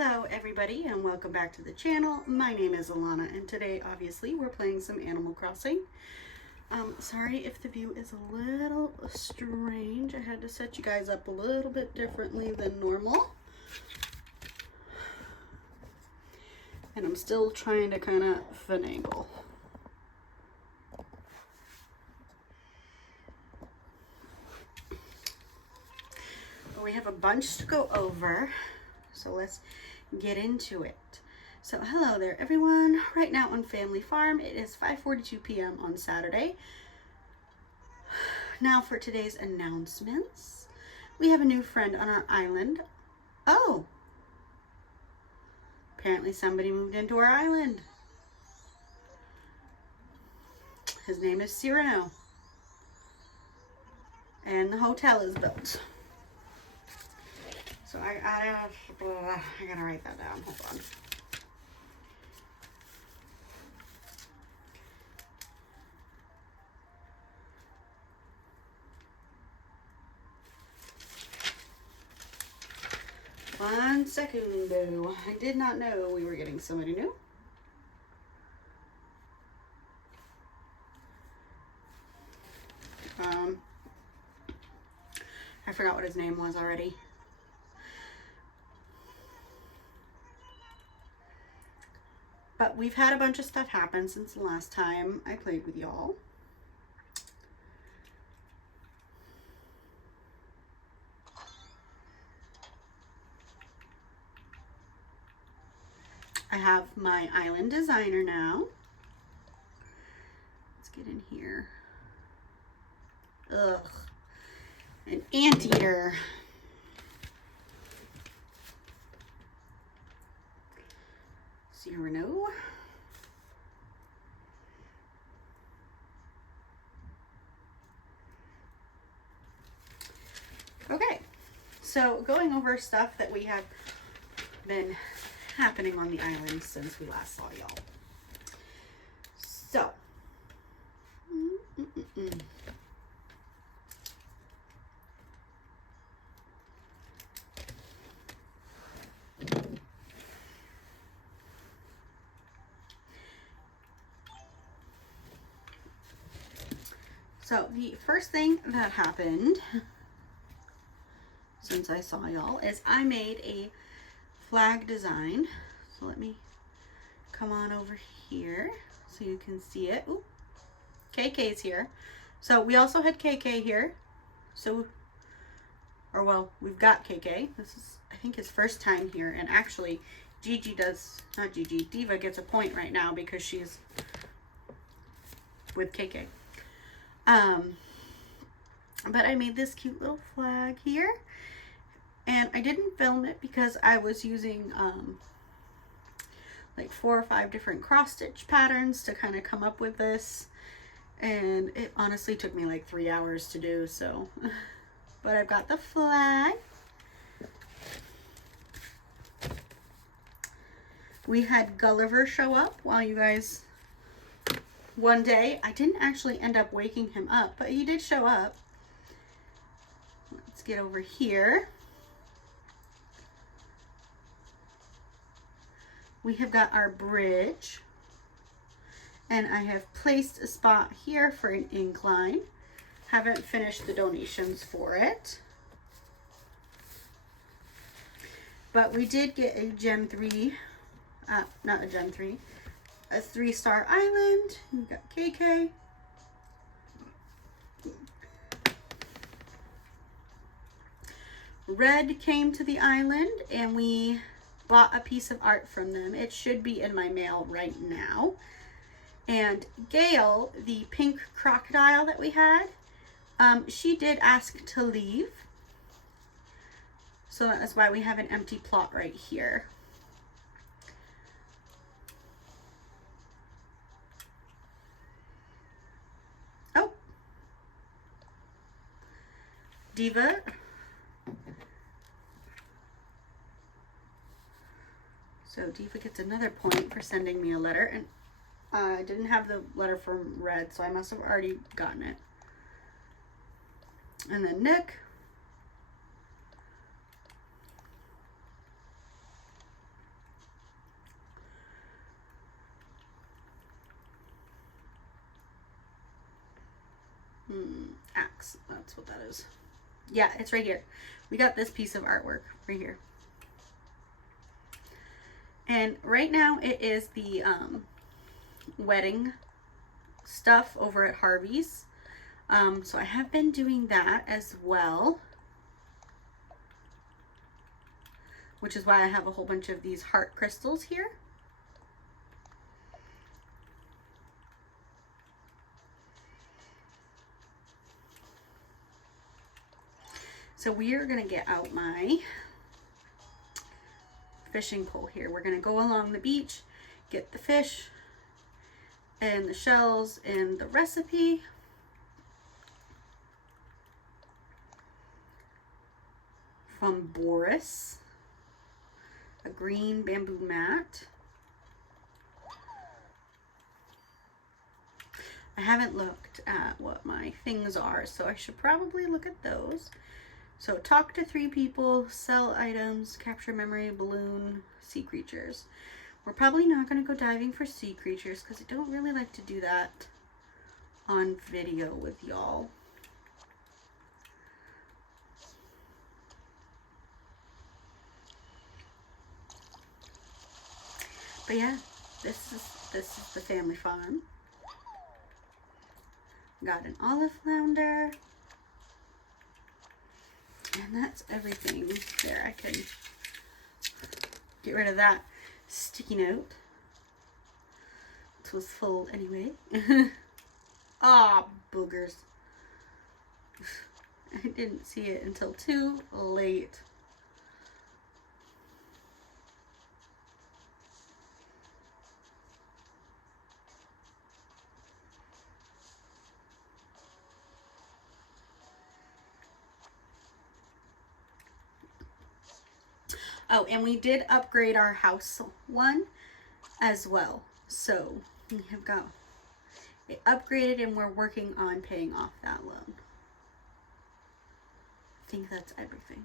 Hello everybody and welcome back to the channel. My name is Alana and today obviously we're playing some Animal Crossing. Sorry if the view is a little strange. I had to set you guys up a little bit differently than normal. And I'm still trying to kind of finagle. But we have a bunch to go over, so let's get into it. So hello there everyone. Right now on Family Farm, it is 5:42 p.m. on Saturday. Now for today's announcements. We have a new friend on our island. Oh! Apparently somebody moved into our island. His name is Cyrano. And the hotel is built. So I gotta write that down. Hold on. One second, though. I did not know we were getting somebody new. I forgot what his name was already. But we've had a bunch of stuff happen since the last time I played with y'all. I have my island designer now. Let's get in here. Ugh. An anteater. Cyrano. Okay, so going over stuff that we have been happening on the island since we last saw y'all. So, So the first thing that happened since I saw y'all is I made a flag design. So let me come on over here so you can see it. Ooh, KK's here. So we also had KK here. So, or well, we've got KK. This is, I think, his first time here. And actually, Gigi does, not Gigi, Diva gets a point right now because she's with KK. But I made this cute little flag here, and I didn't film it because I was using like 4 or 5 different cross stitch patterns to kind of come up with this, and it honestly took me like 3 hours to do. So but I've got the flag. We had Gulliver show up while you guys, one day. I didn't actually end up waking him up, but he did show up. Let's get over here. We have got our bridge, and I have placed a spot here for an incline. Haven't finished the donations for it, but we did get a Gen 3, not a Gen 3, a 3-star island. We've got KK. Red came to the island and we bought a piece of art from them. It should be in my mail right now. And Gail, the pink crocodile that we had, she did ask to leave. So that is why we have an empty plot right here. Oh. Diva. So Diva gets another point for sending me a letter, and I didn't have the letter from Red, so I must have already gotten it. And then Nick. axe. That's what that is. Yeah, it's right here. We got this piece of artwork right here. And right now it is the wedding stuff over at Harvs. So I have been doing that as well, which is why I have a whole bunch of these heart crystals here. So we are going to get out my fishing pole here. We're going to go along the beach, get the fish and the shells and the recipe. From Boris, a green bamboo mat. I haven't looked at what my things are, so I should probably look at those. So talk to 3 people, sell items, capture memory, balloon, sea creatures. We're probably not going to go diving for sea creatures because I don't really like to do that on video with y'all. But yeah, this is the family farm. Got an olive flounder. And that's everything there. I can get rid of that sticky note. It was full anyway. Ah, boogers. I didn't see it until too late. Oh, and we did upgrade our house one as well. So we have got it upgraded and we're working on paying off that loan. I think that's everything.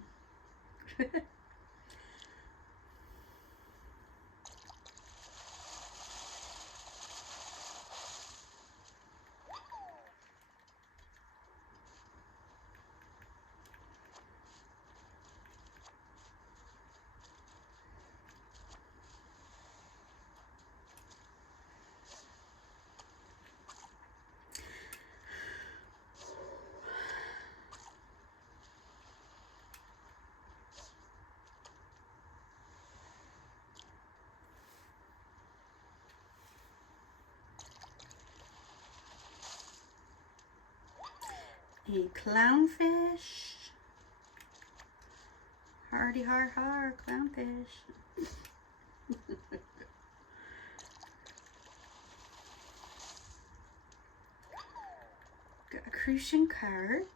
A clownfish. Hardy har har, clownfish. Got a crucian carp.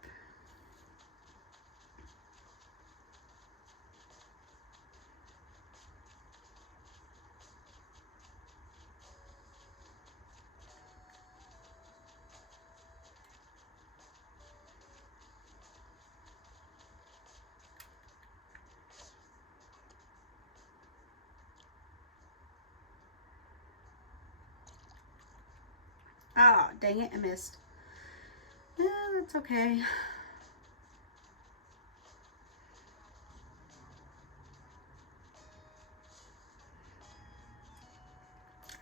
Ah, dang it, I missed. Yeah, that's okay.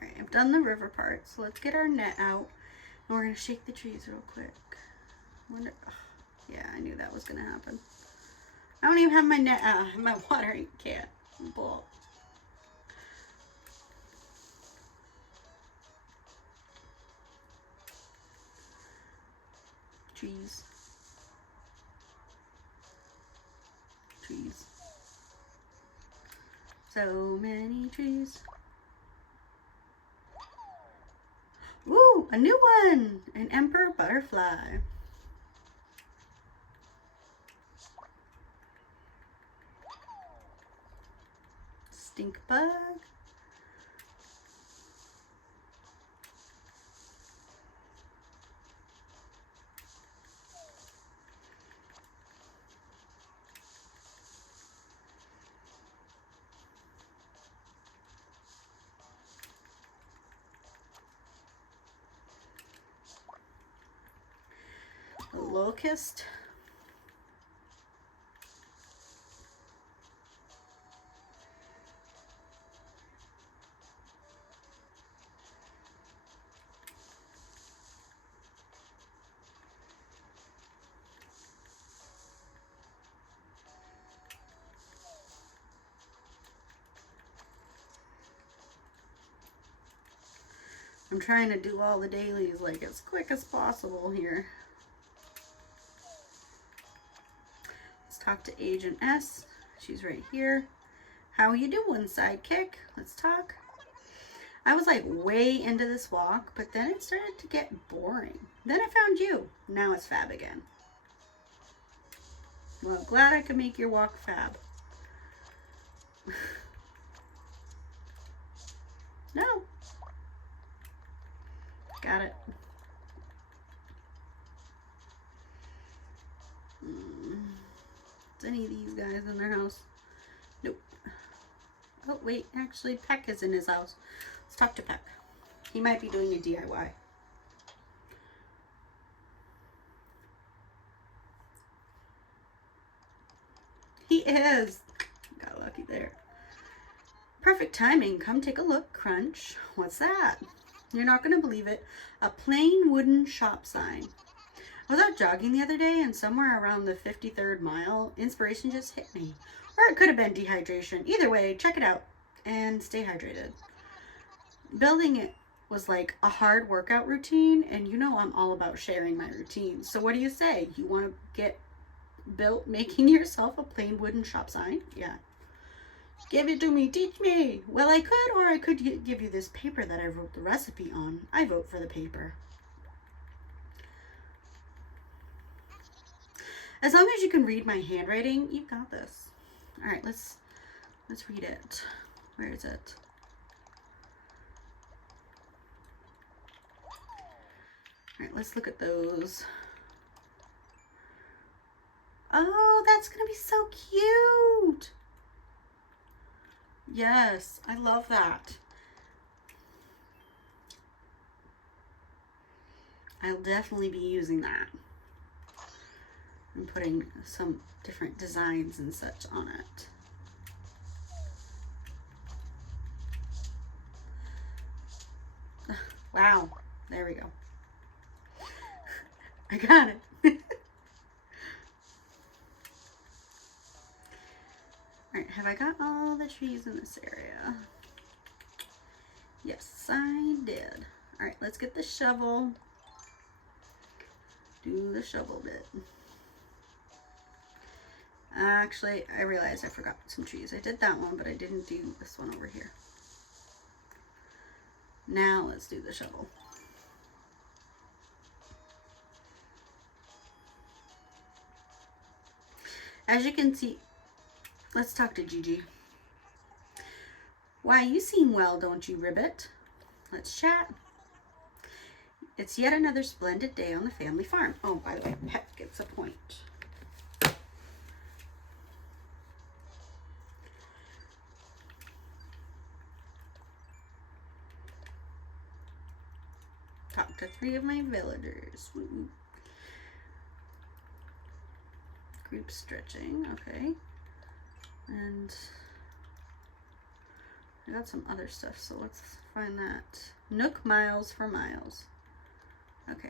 Alright, I've done the river part, so let's get our net out. And we're going to shake the trees real quick. Wonder, oh, yeah, I knew that was going to happen. I don't even have my net, my watering can. Bull. Trees. Trees. So many trees. Ooh, a new one! An emperor butterfly. Stink bug. locust. I'm trying to do all the dailies like as quick as possible here. Let's talk to Agent S. She's right here. How you doing, sidekick? Let's talk. I was like way into this walk, but then it started to get boring. Then I found you. Now it's fab again. Well, glad I could make your walk fab. No. Got it. Is any of these guys in their house? Nope. Oh, wait. Actually, Peck is in his house. Let's talk to Peck. He might be doing a DIY. He is. Got lucky there. Perfect timing. Come take a look. Crunch. What's that? You're not going to believe it. A plain wooden shop sign. I was out jogging the other day and somewhere around the 53rd mile, inspiration just hit me. Or it could have been dehydration. Either way, check it out and stay hydrated. Building it was like a hard workout routine, and you know I'm all about sharing my routine. So what do you say? You want to get built making yourself a plain wooden shop sign? Yeah. Give it to me, teach me. Well, I could, or I could give you this paper that I wrote the recipe on. I vote for the paper. As long as you can read my handwriting, you've got this. All right, let's read it. Where is it? All right, let's look at those. Oh, that's gonna be so cute. Yes, I love that. I'll definitely be using that. I'm putting some different designs and such on it. Wow, there we go. I got it. All right, have I got all the trees in this area? Yes, I did. All right, let's get the shovel. Do the shovel bit. Actually, I realized I forgot some trees. I did that one, but I didn't do this one over here. Now let's do the shovel. As you can see, let's talk to Gigi. Why, you seem well, don't you, Ribbit? Let's chat. It's yet another splendid day on the family farm. Oh, by the way, Pet gets a point. Talk to 3 of my villagers. Woo. Group stretching, okay. And I got some other stuff, so let's find that. Nook miles for miles. Okay.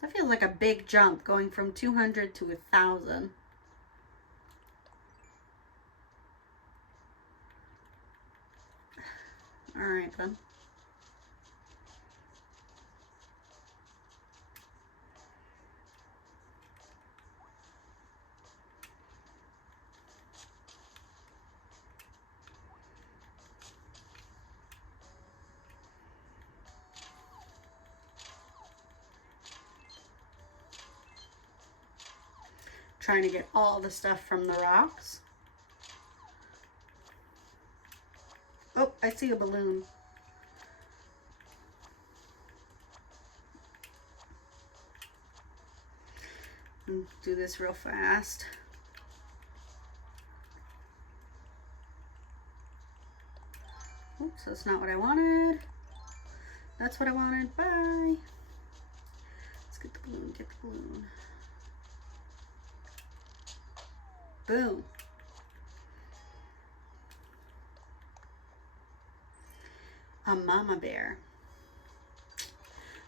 That feels like a big jump going from 200 to 1,000. All right, then. Trying to get all the stuff from the rocks. Oh, I see a balloon. Do this real fast. Oops, that's not what I wanted. That's what I wanted. Bye. Let's get the balloon, get the balloon. Boom. A mama bear.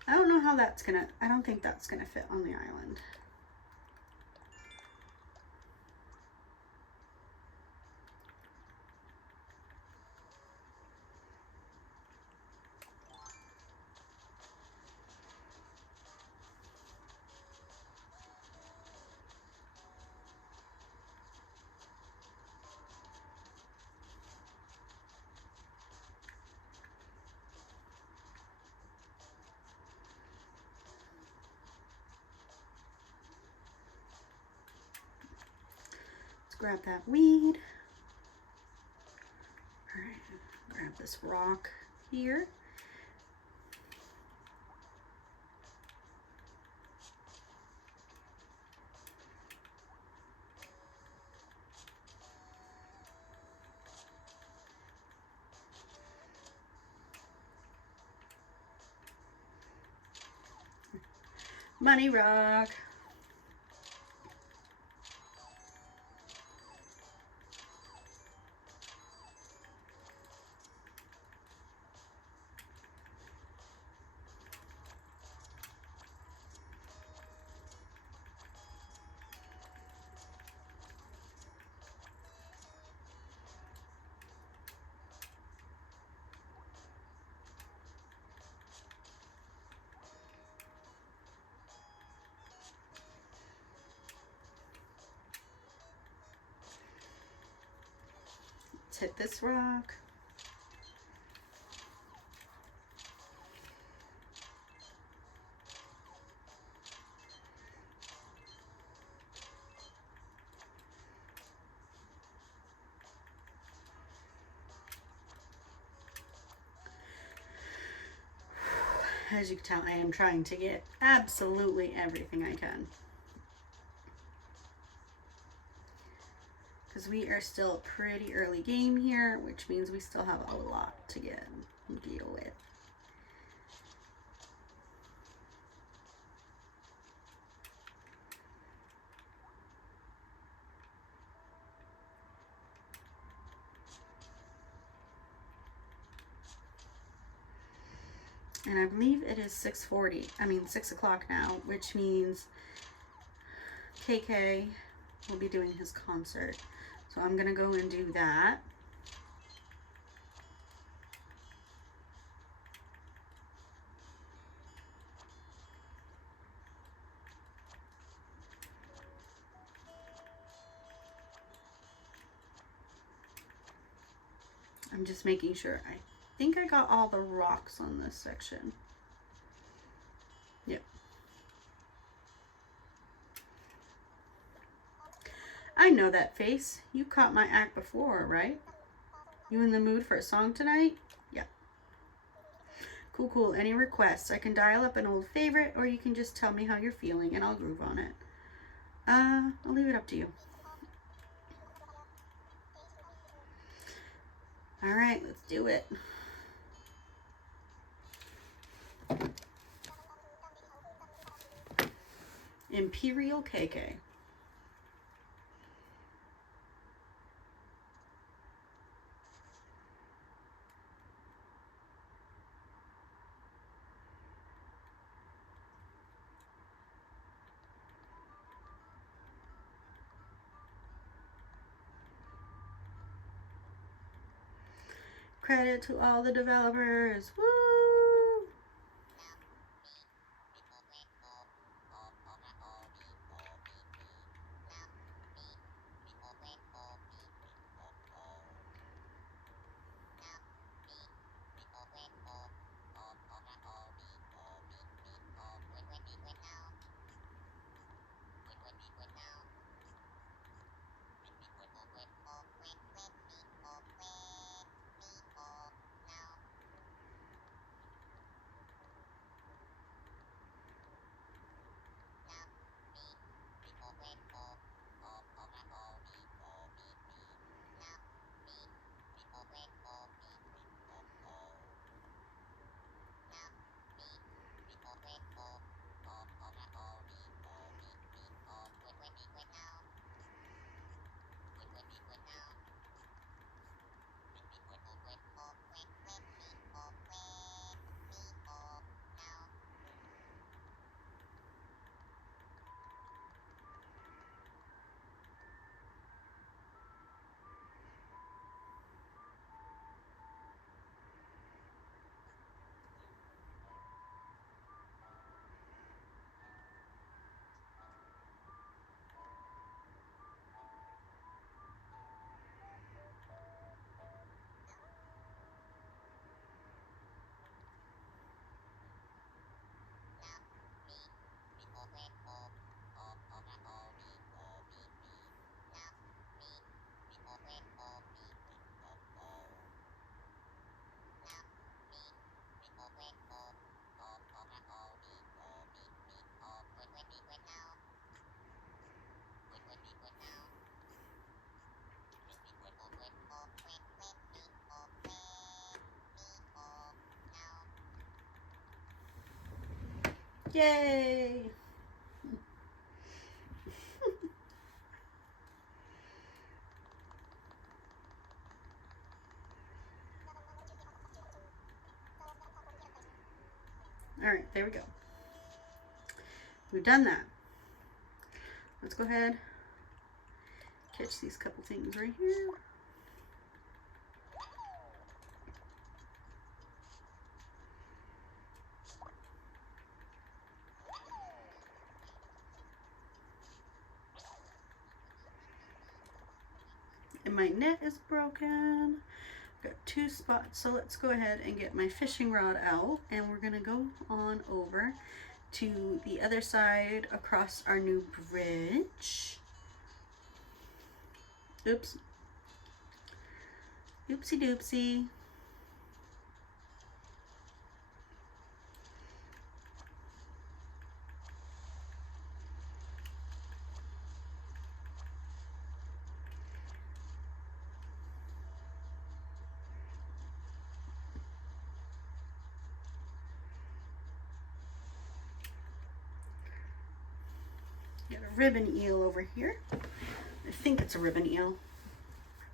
I don't know how that's gonna, I don't think that's gonna fit on the island. Grab that weed. All right, grab this rock here. Money rock. Let's hit this rock. As you can tell, I am trying to get absolutely everything I can. Because we are still pretty early game here, which means we still have a lot to deal with. And I believe it is 6 o'clock now, which means KK will be doing his concert. So I'm gonna go and do that. I'm just making sure. I think I got all the rocks on this section. Yep. I know that face. You caught my act before, right? You in the mood for a song tonight? Yep. Cool, cool. Any requests? I can dial up an old favorite, or you can just tell me how you're feeling and I'll groove on it. I'll leave it up to you. All right, let's do it. Imperial KK. Credit to all the developers. Woo! Yay! All right, there we go. We've done that. Let's go ahead, catch these couple things right here. And my net is broken. Got 2 spots, so let's go ahead and get my fishing rod out, and we're gonna go on over to the other side across our new bridge. Oops. Oopsie doopsie. Got a ribbon eel over here. I think it's a ribbon eel.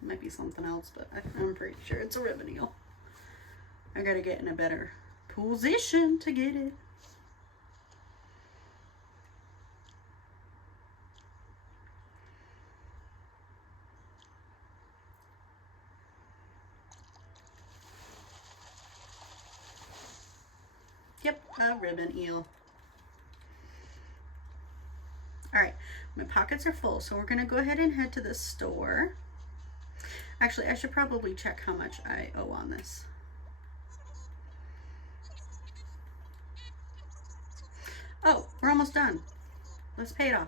It might be something else, but I'm pretty sure it's a ribbon eel. I gotta get in a better position to get it. Yep, a ribbon eel. All right, my pockets are full, so we're gonna go ahead and head to the store. Actually, I should probably check how much I owe on this. Oh, we're almost done. Let's pay it off.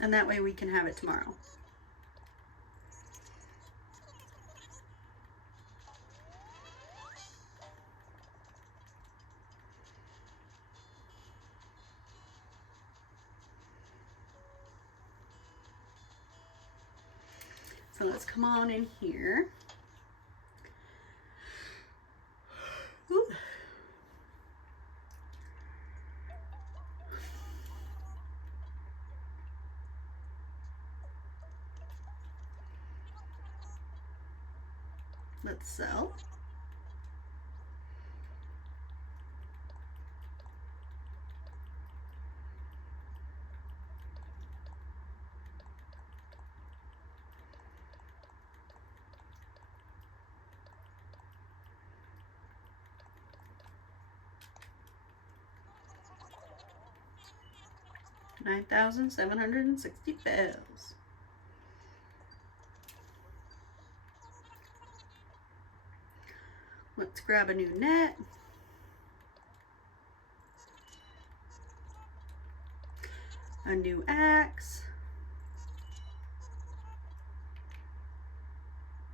And that way we can have it tomorrow. So let's come on in here. Ooh. Let's sell. $9,760 bells. Let's grab a new net. A new axe.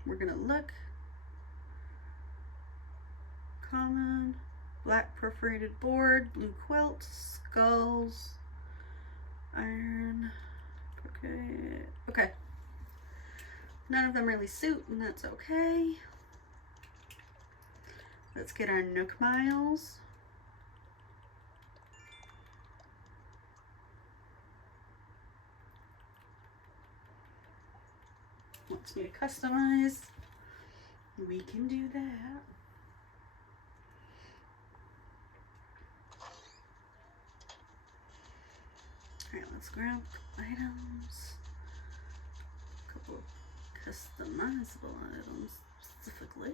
We're gonna look. Common, black perforated board, blue quilt, skulls, iron. Okay. None of them really suit, and that's okay. Let's get our Nook Miles. Wants me to customize. We can do that. Alright, let's grab items. A couple of customizable items specifically.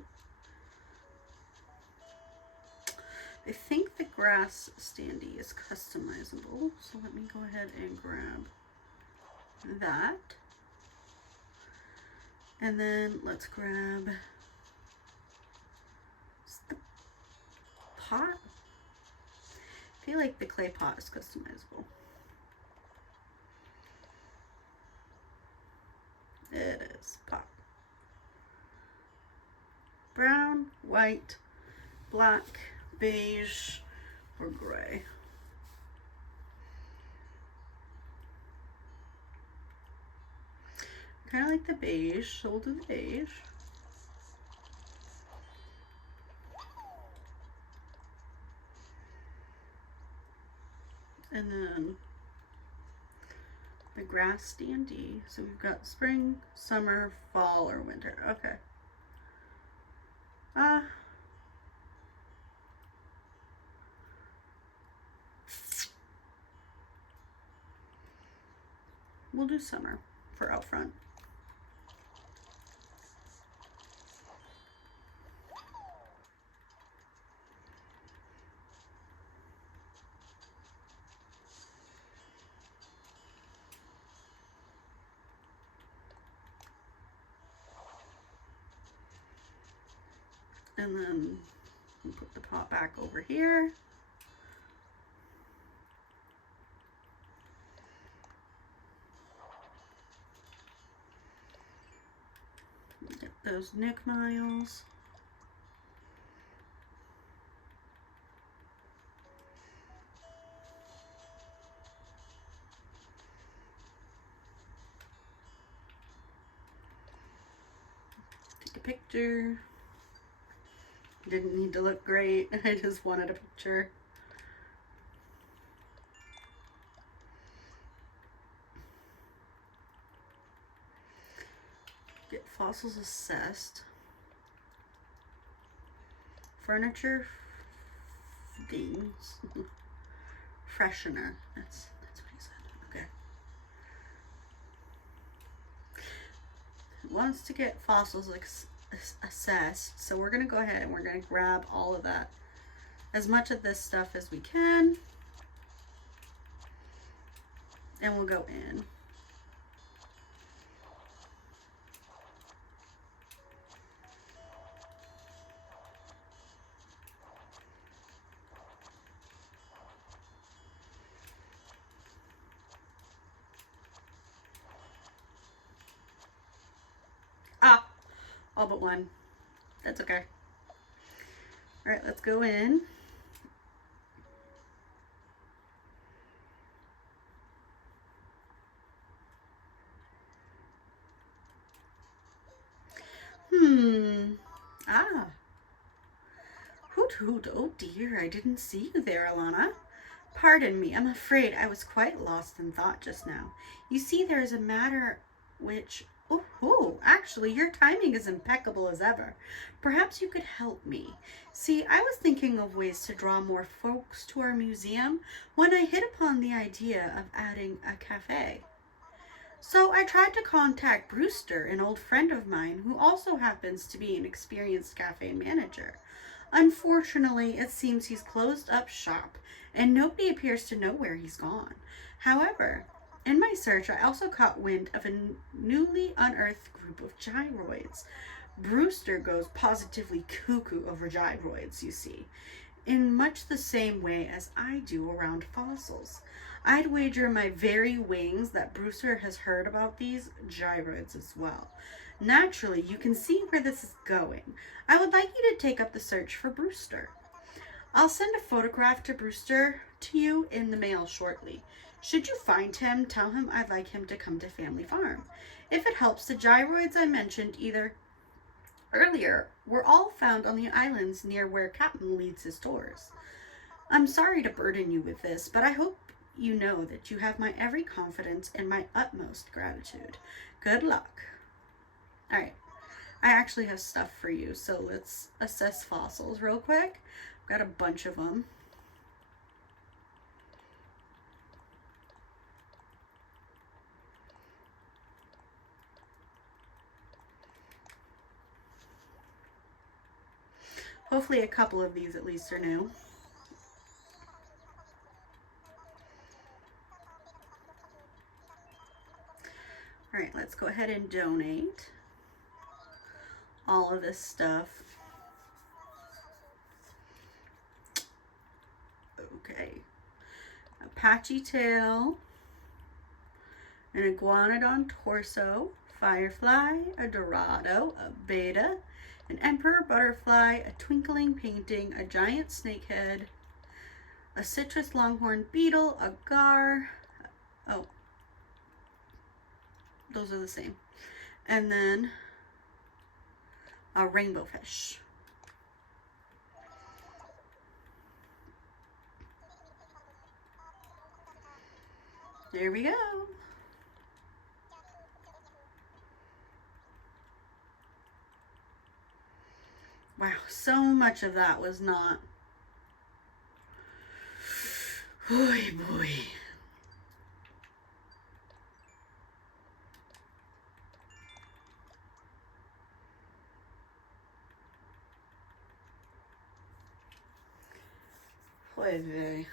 I think the grass standee is customizable, so let me go ahead and grab that. And then let's grab the pot. I feel like the clay pot is customizable. It is pot. Brown, white, black, beige, or gray. Kind of like the beige, so we'll do the beige. And then the grass standee. So we've got spring, summer, fall, or winter. Okay. We'll do summer for out front. And then we'll put the pot back over here. Get those Nick Miles. Take a picture. Didn't need to look great. I just wanted a picture. Get fossils assessed. Furniture things. Freshener. That's what he said. Okay. It wants to get fossils assessed, so we're gonna go ahead and we're gonna grab all of that, as much of this stuff as we can, and we'll go in. All but one. That's okay. All right, let's go in. Hoot hoot. Oh dear, I didn't see you there, Alana. Pardon me, I'm afraid I was quite lost in thought just now. You see, there is a matter which... Oh, actually, your timing is impeccable as ever. Perhaps you could help me. See, I was thinking of ways to draw more folks to our museum when I hit upon the idea of adding a cafe. So I tried to contact Brewster, an old friend of mine who also happens to be an experienced cafe manager. Unfortunately, it seems he's closed up shop and nobody appears to know where he's gone. However, in my search, I also caught wind of a newly unearthed group of gyroids. Brewster goes positively cuckoo over gyroids, you see, in much the same way as I do around fossils. I'd wager my very wings that Brewster has heard about these gyroids as well. Naturally, you can see where this is going. I would like you to take up the search for Brewster. I'll send a photograph to Brewster to you in the mail shortly. Should you find him, tell him I'd like him to come to Family Farm. If it helps, the gyroids I mentioned earlier were all found on the islands near where Captain leads his tours. I'm sorry to burden you with this, but I hope you know that you have my every confidence and my utmost gratitude. Good luck. All right, I actually have stuff for you, so let's assess fossils real quick. I've got a bunch of them. Hopefully a couple of these at least are new. All right, let's go ahead and donate all of this stuff. Okay. A patchy tail, an iguanodon torso, firefly, a dorado, a beta, an emperor butterfly, a twinkling painting, a giant snakehead, a citrus longhorn beetle, a gar, oh, those are the same, and then a rainbow fish. There we go. Wow, so much of that was not. Boy, boy. Boy, boy.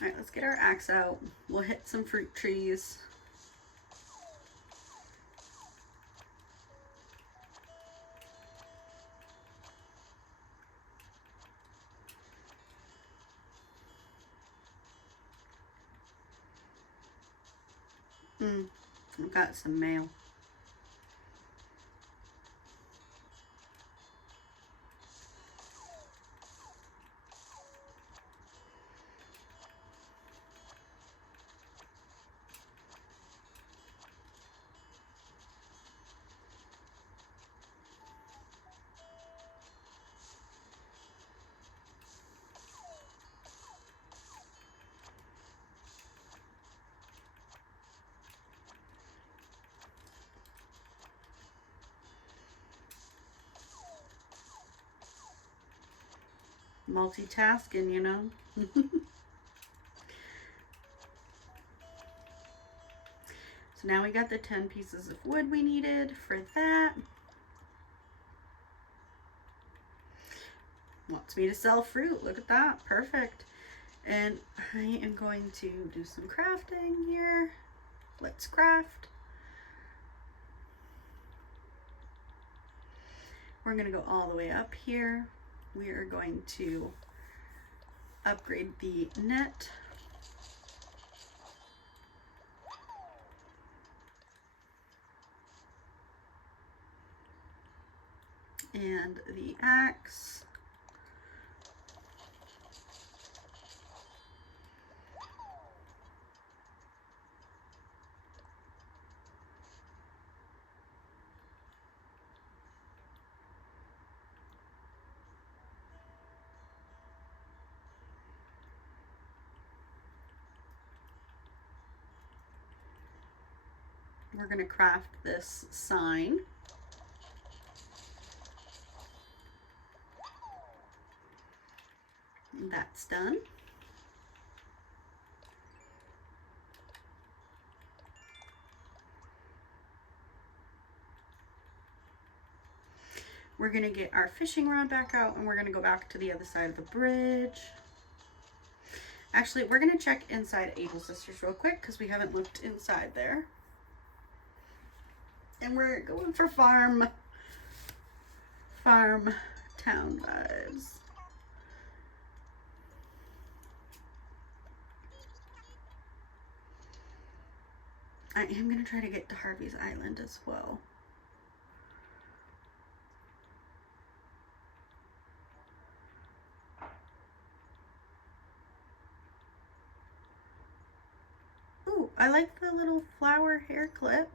All right, let's get our axe out. We'll hit some fruit trees. I've got some mail. Multitasking, you know. So now we got the 10 pieces of wood we needed for that. Wants me to sell fruit. Look at that. Perfect. And I am going to do some crafting here. Let's craft. We're going to go all the way up here. We are going to upgrade the net. And the axe. We're going to craft this sign. And that's done. We're going to get our fishing rod back out and we're going to go back to the other side of the bridge. Actually, we're going to check inside Able Sisters real quick because we haven't looked inside there. And we're going for farm town vibes. I am going to try to get to Harvey's Island as well. Ooh, I like the little flower hair clip.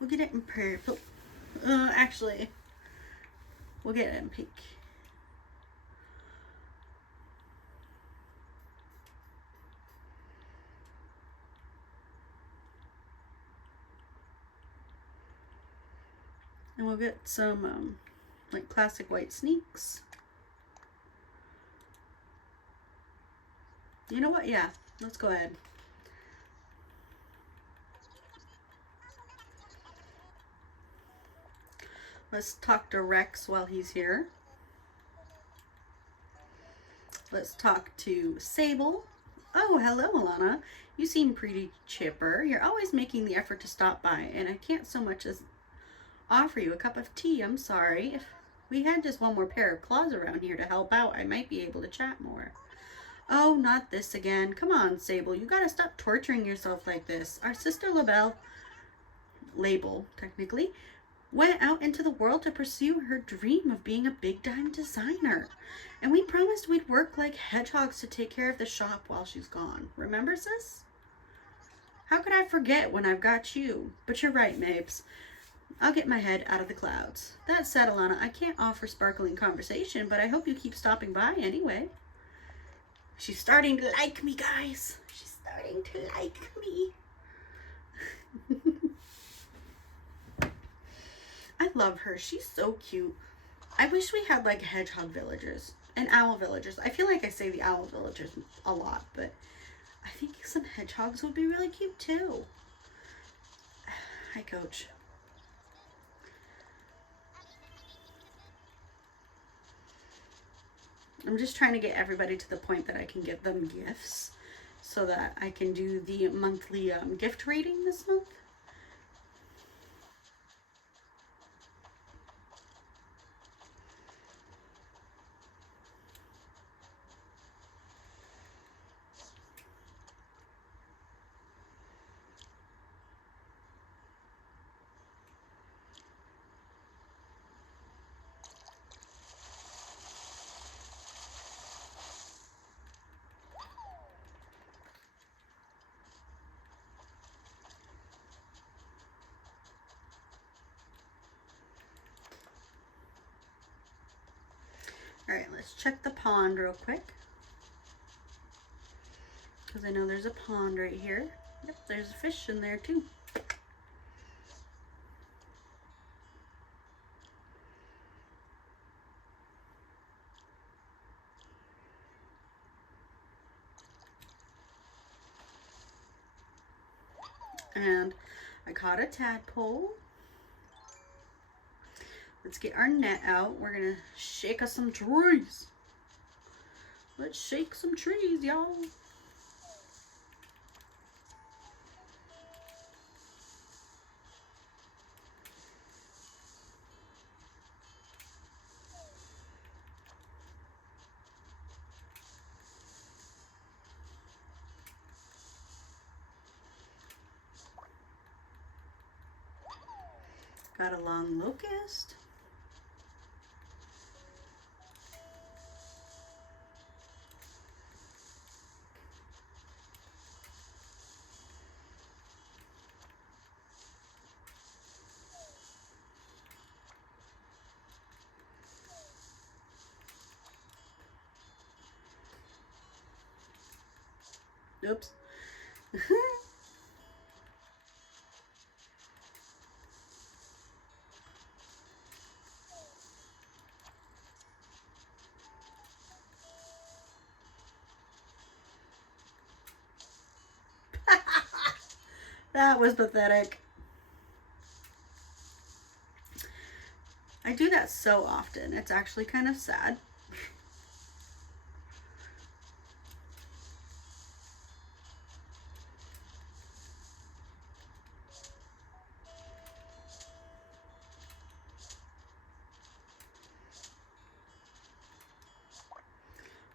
We'll get it in purple. Actually, we'll get it in pink. And we'll get some like plastic white sneaks. You know what? Yeah, let's go ahead. Let's talk to Rex while he's here. Let's talk to Sable. Oh, hello, Alana. You seem pretty chipper. You're always making the effort to stop by, and I can't so much as offer you a cup of tea. I'm sorry. If we had just one more pair of claws around here to help out, I might be able to chat more. Oh, not this again. Come on, Sable. You gotta stop torturing yourself like this. Our sister Label, technically, went out into the world to pursue her dream of being a big-time designer. And we promised we'd work like hedgehogs to take care of the shop while she's gone. Remember, sis? How could I forget when I've got you? But you're right, Mapes. I'll get my head out of the clouds. That said, Alana, I can't offer sparkling conversation, but I hope you keep stopping by anyway. She's starting to like me, guys. She's starting to like me. I love her. She's so cute. I wish we had like hedgehog villagers and owl villagers. I feel like I say the owl villagers a lot, but I think some hedgehogs would be really cute too. Hi, Coach. I'm just trying to get everybody to the point that I can give them gifts so that I can do the monthly gift rating this month. All right, let's check the pond real quick. Because I know there's a pond right here. Yep, there's a fish in there too. And I caught a tadpole. Let's get our net out. We're gonna shake us some trees. Let's shake some trees, y'all. Got a long locust. Oops. That was pathetic. I do that so often. It's actually kind of sad.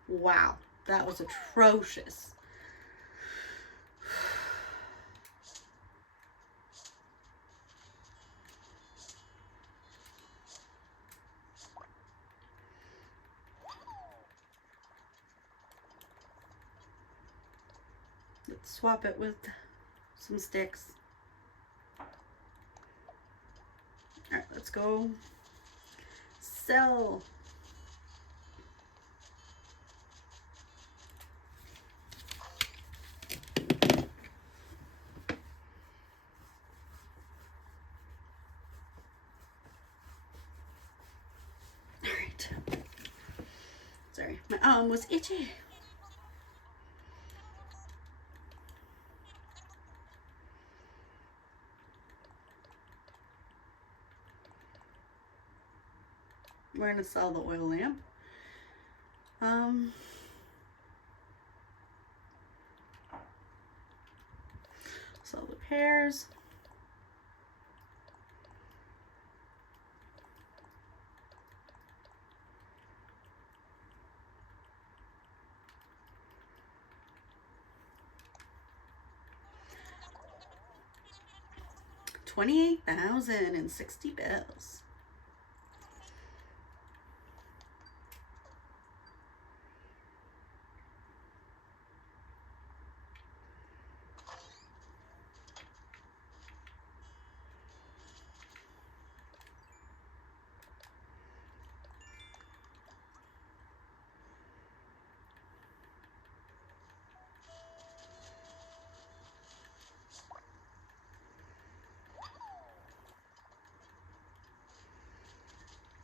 Wow, that was atrocious. Let's swap it with some sticks. All right, let's go sell. All right. Sorry, my arm was itchy. We're gonna sell the oil lamp. Sell the pears. $28,060.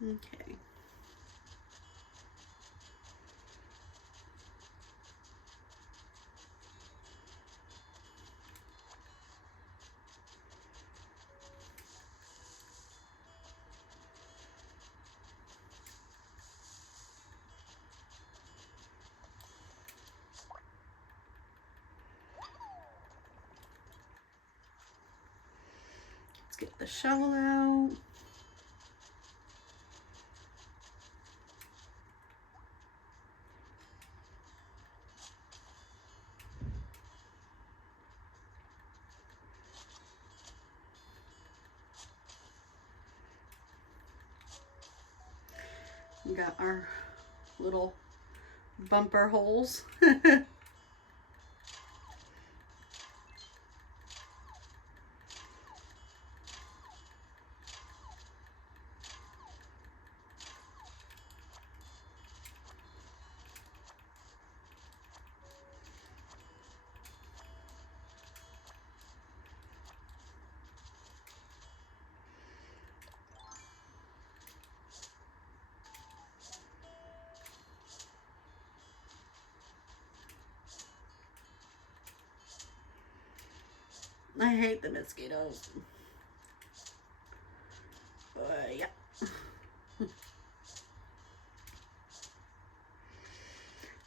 Okay. Let's get the shovel out. We got our little bumper holes. I hate the mosquitoes. But yeah.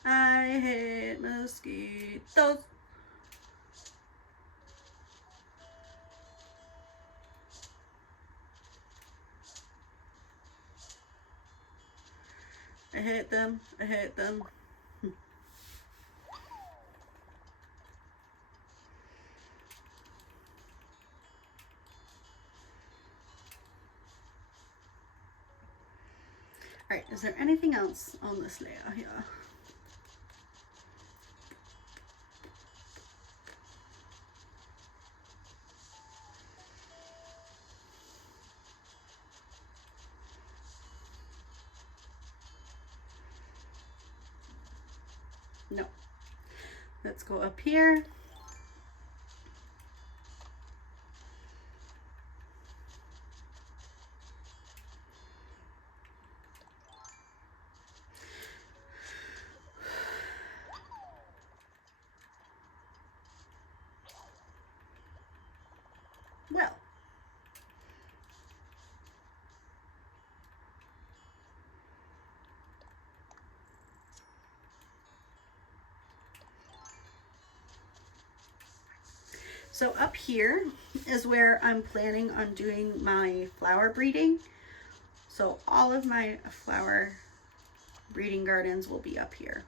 I hate mosquitoes. I hate them. I hate them. Alright, is there anything else on this layer here? No. Let's go up here. Well, so up here is where I'm planning on doing my flower breeding. So all of my flower breeding gardens will be up here.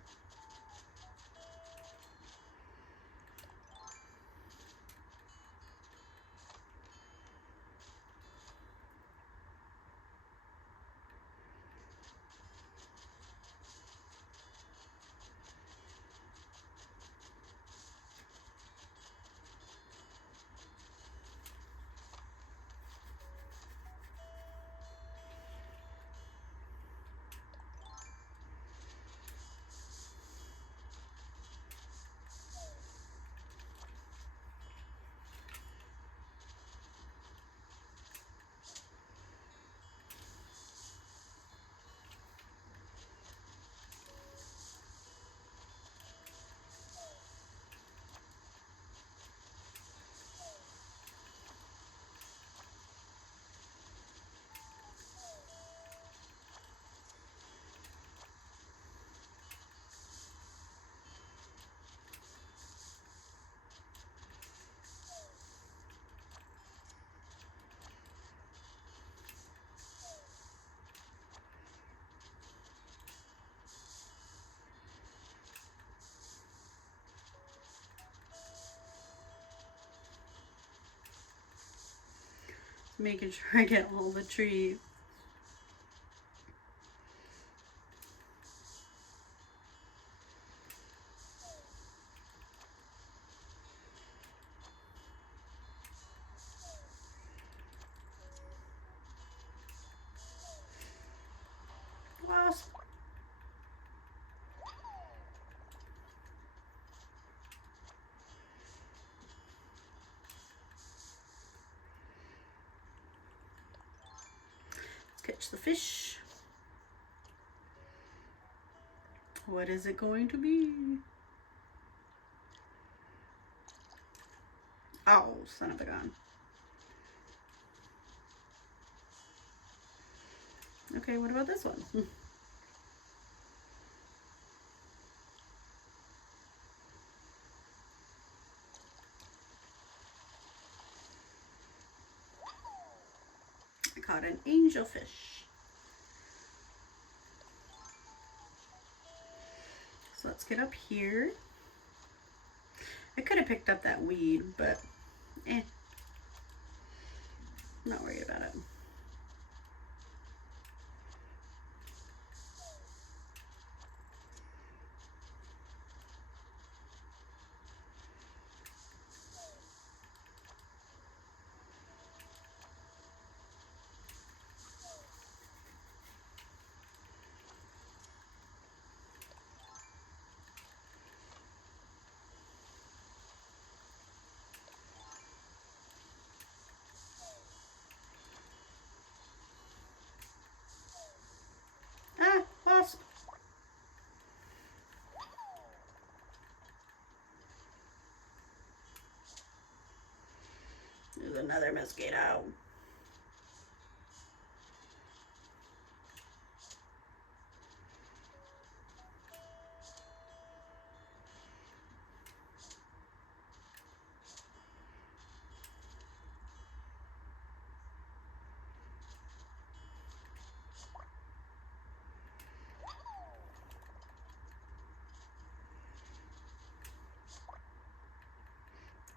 Making sure I get all the trees. Wasp. catch the fish. What is it going to be? Oh, son of a gun. Okay, what about this one? I caught an angelfish. So let's get up here. I could have picked up that weed, but I'm not worried about it. Ah, wasp. There's another mosquito.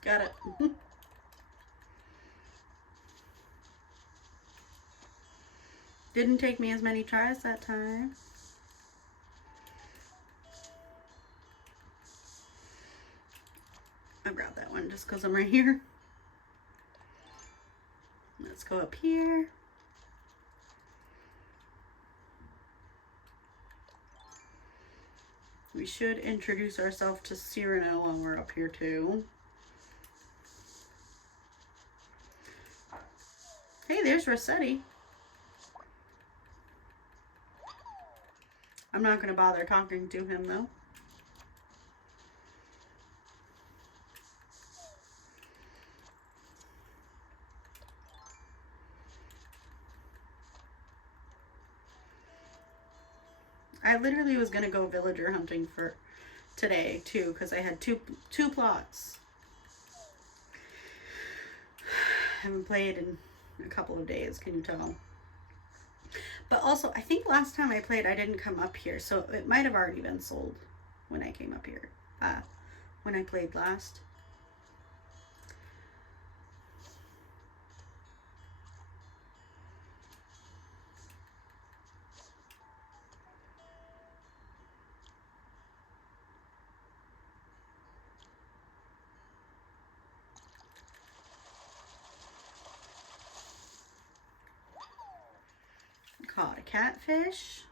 Got it. Didn't take me as many tries that time. I'll grab that one just because I'm right here. Let's go up here. We should introduce ourselves to Cyrano while we're up here too. Hey, there's Rossetti. I'm not going to bother talking to him though. I literally was going to go villager hunting for today too because I had two plots. I haven't played in a couple of days, can you tell? But also, I think last time I played, I didn't come up here, so it might have already been sold when I came up here, when I played last. Caught a catfish.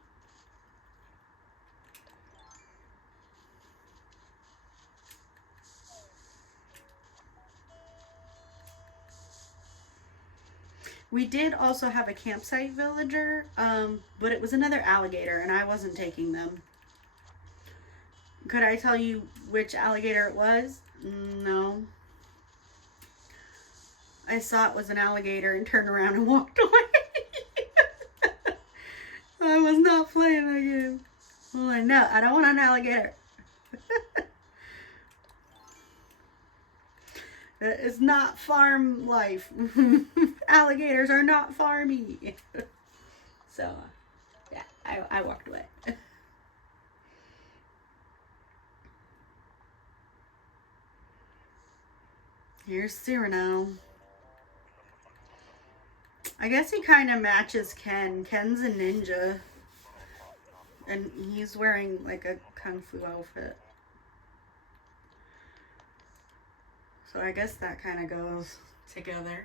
We did also have a campsite villager, but it was another alligator and I wasn't taking them. Could I tell you which alligator it was? No. I saw it was an alligator and turned around and walked away. I was not playing that game. I'm like, no, I don't want an alligator. It's not farm life. Alligators are not farmy. So, yeah, I walked away. Here's Cyrano. I guess he kind of matches Ken. Ken's a ninja. And he's wearing like a kung fu outfit. So I guess that kind of goes together.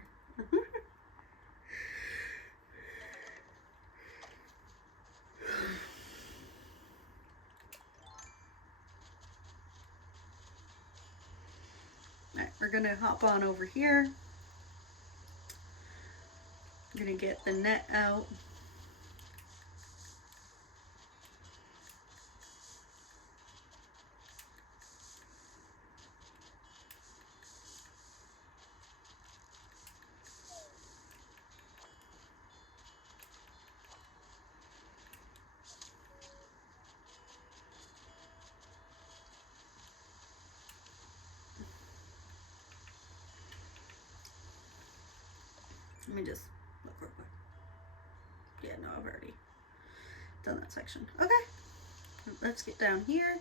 Alright, we're going to hop on over here. I'm going to get the net out. Let me just look real quick. Yeah, no, I've already done that section. Okay, let's get down here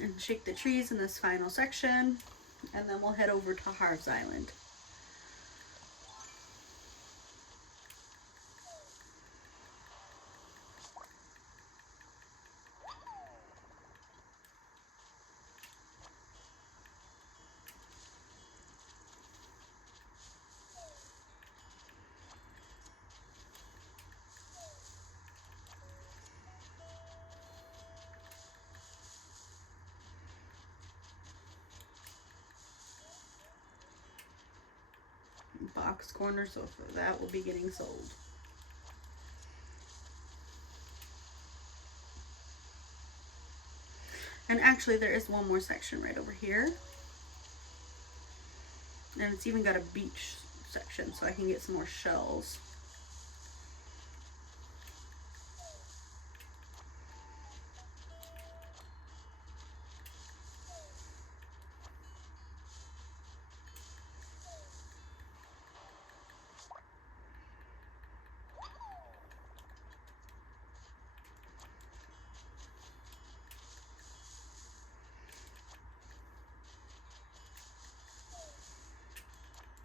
and shake the trees in this final section, and then we'll head over to Harvs Island. Box corner sofa, that will be getting sold. And actually there is one more section right over here, and it's even got a beach section, so I can get some more shells.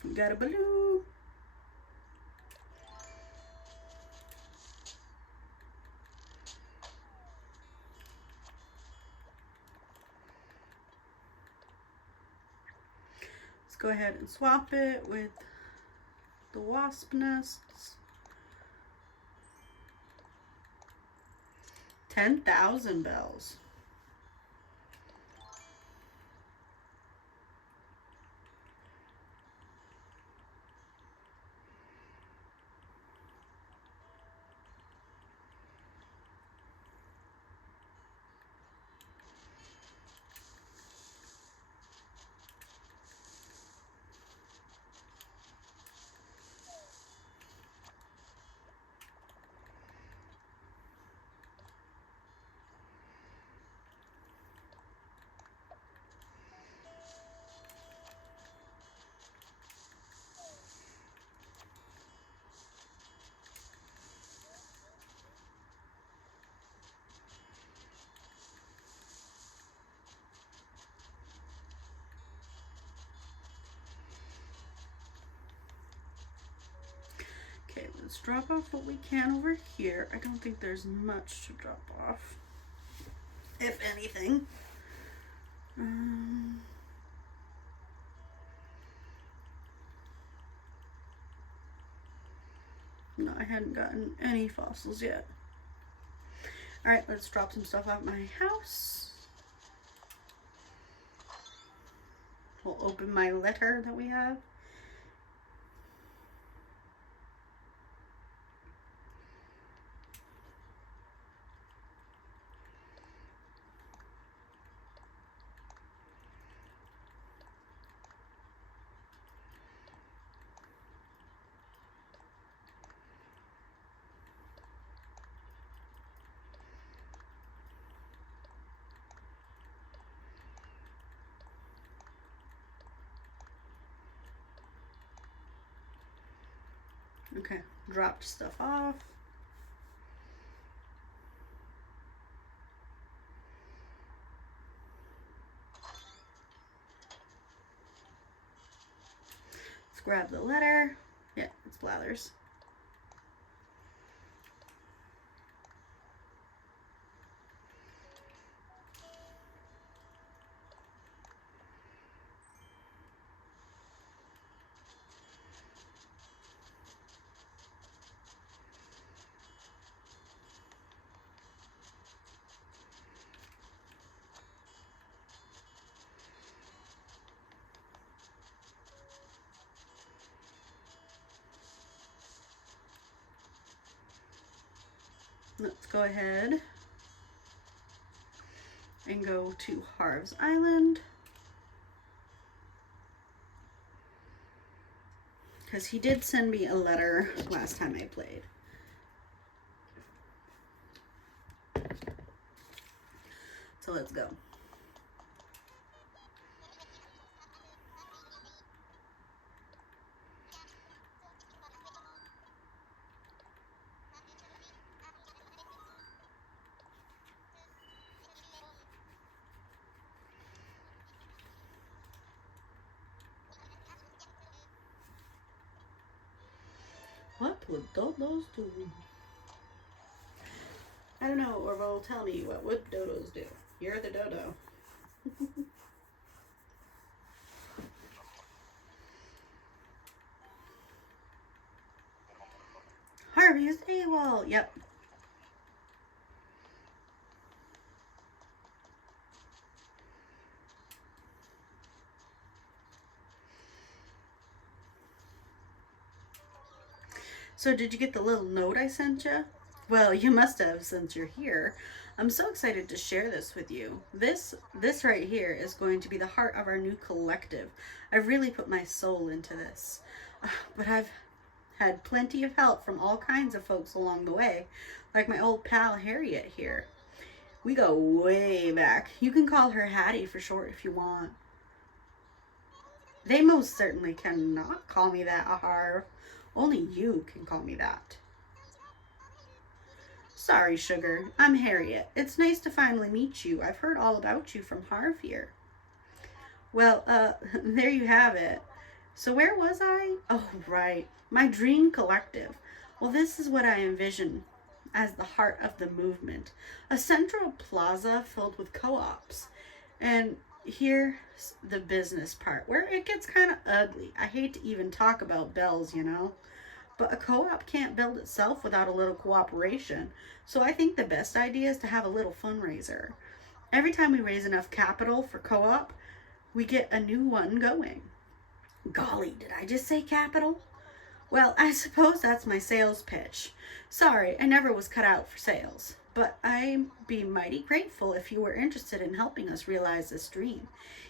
We got a balloon. Let's go ahead and swap it with the wasp nests. 10,000 bells. Okay, let's drop off what we can over here. I don't think there's much to drop off, if anything. No, I hadn't gotten any fossils yet. Alright, let's drop some stuff out my house. We'll open my letter that we have. Okay, dropped stuff off. Let's grab the letter. Yeah, it's Blathers. Let's go ahead and go to Harvs Island, because he did send me a letter last time I played. So let's go. would dodos do? I don't know, Orville, tell me, what would dodos do? You're the dodo. Harvey is AWOL. Yep. So did you get the little note I sent you? Well, you must have since you're here. I'm so excited to share this with you. This right here is going to be the heart of our new collective. I've really put my soul into this. But I've had plenty of help from all kinds of folks along the way, like my old pal Harriet here. We go way back. You can call her Hattie for short if you want. They most certainly cannot call me that, Harv. Only you can call me that. Sorry, sugar. I'm Harriet. It's nice to finally meet you. I've heard all about you from Harv here. Well, there you have it. So where was I? Oh, right. My dream collective. Well, this is what I envision as the heart of the movement. A central plaza filled with co-ops. And here's the business part, where it gets kind of ugly. I hate to even talk about bells, you know. But a co-op can't build itself without a little cooperation. So I think the best idea is to have a little fundraiser. Every time we raise enough capital for co-op, we get a new one going. Golly, did I just say capital? Well, I suppose that's my sales pitch. Sorry, I never was cut out for sales. But I'd be mighty grateful if you were interested in helping us realize this dream.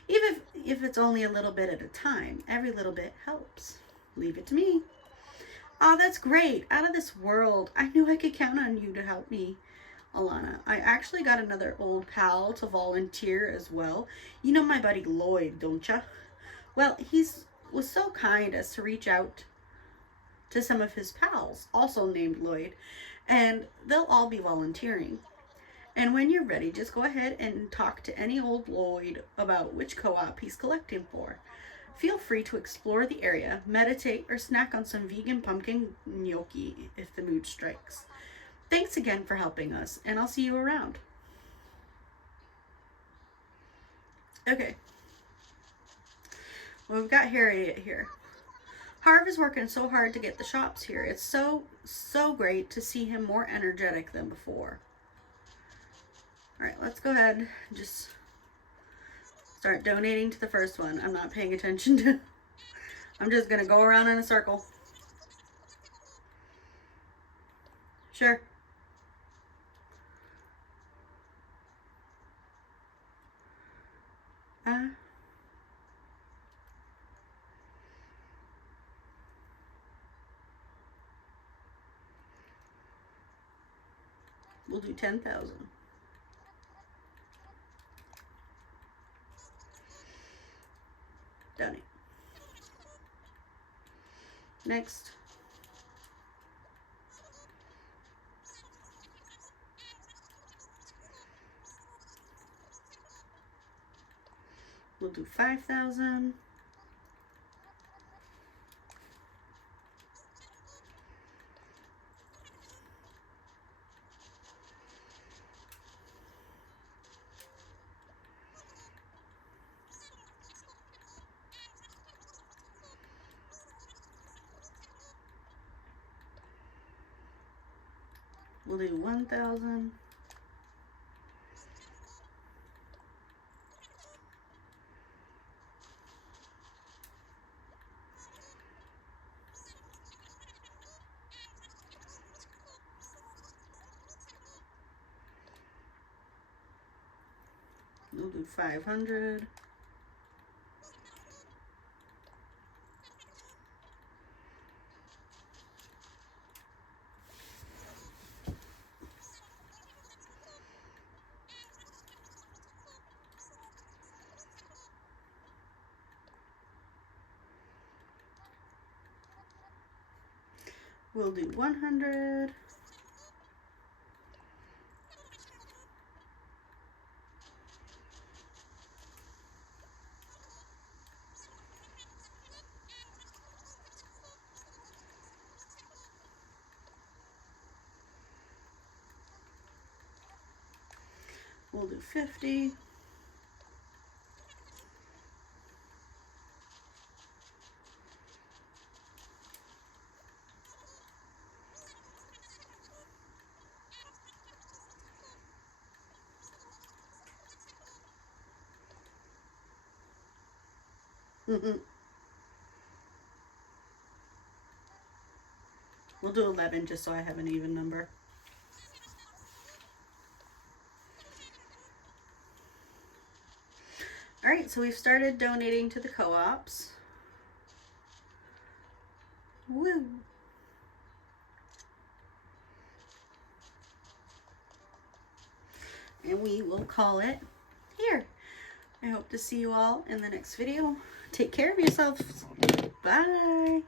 Even if it's only a little bit at a time. Every little bit helps. Leave it to me. Oh, that's great. Out of this world. I knew I could count on you to help me, Alana. I actually got another old pal to volunteer as well. You know my buddy Lloyd, don't ya? Well, was so kind as to reach out to some of his pals, also named Lloyd, and they'll all be volunteering. And when you're ready, just go ahead and talk to any old Lloyd about which co-op he's collecting for. Feel free to explore the area, meditate, or snack on some vegan pumpkin gnocchi if the mood strikes. Thanks again for helping us, and I'll see you around. Okay. Well, we've got Harriet here. Harv is working so hard to get the shops here. It's so great to see him more energetic than before. All right, let's go ahead and just start donating to the first one. I'm not paying attention to. I'm just going to go around in a circle. Sure. We'll do 10,000. Donate. Next. We'll do 5,000. We'll do 1,000. We'll do 500. We'll do 100. We'll do 50. We'll do 11 just so I have an even number. All right, so we've started donating to the co-ops. Woo! And we will call it here. I hope to see you all in the next video. Take care of yourselves. Bye.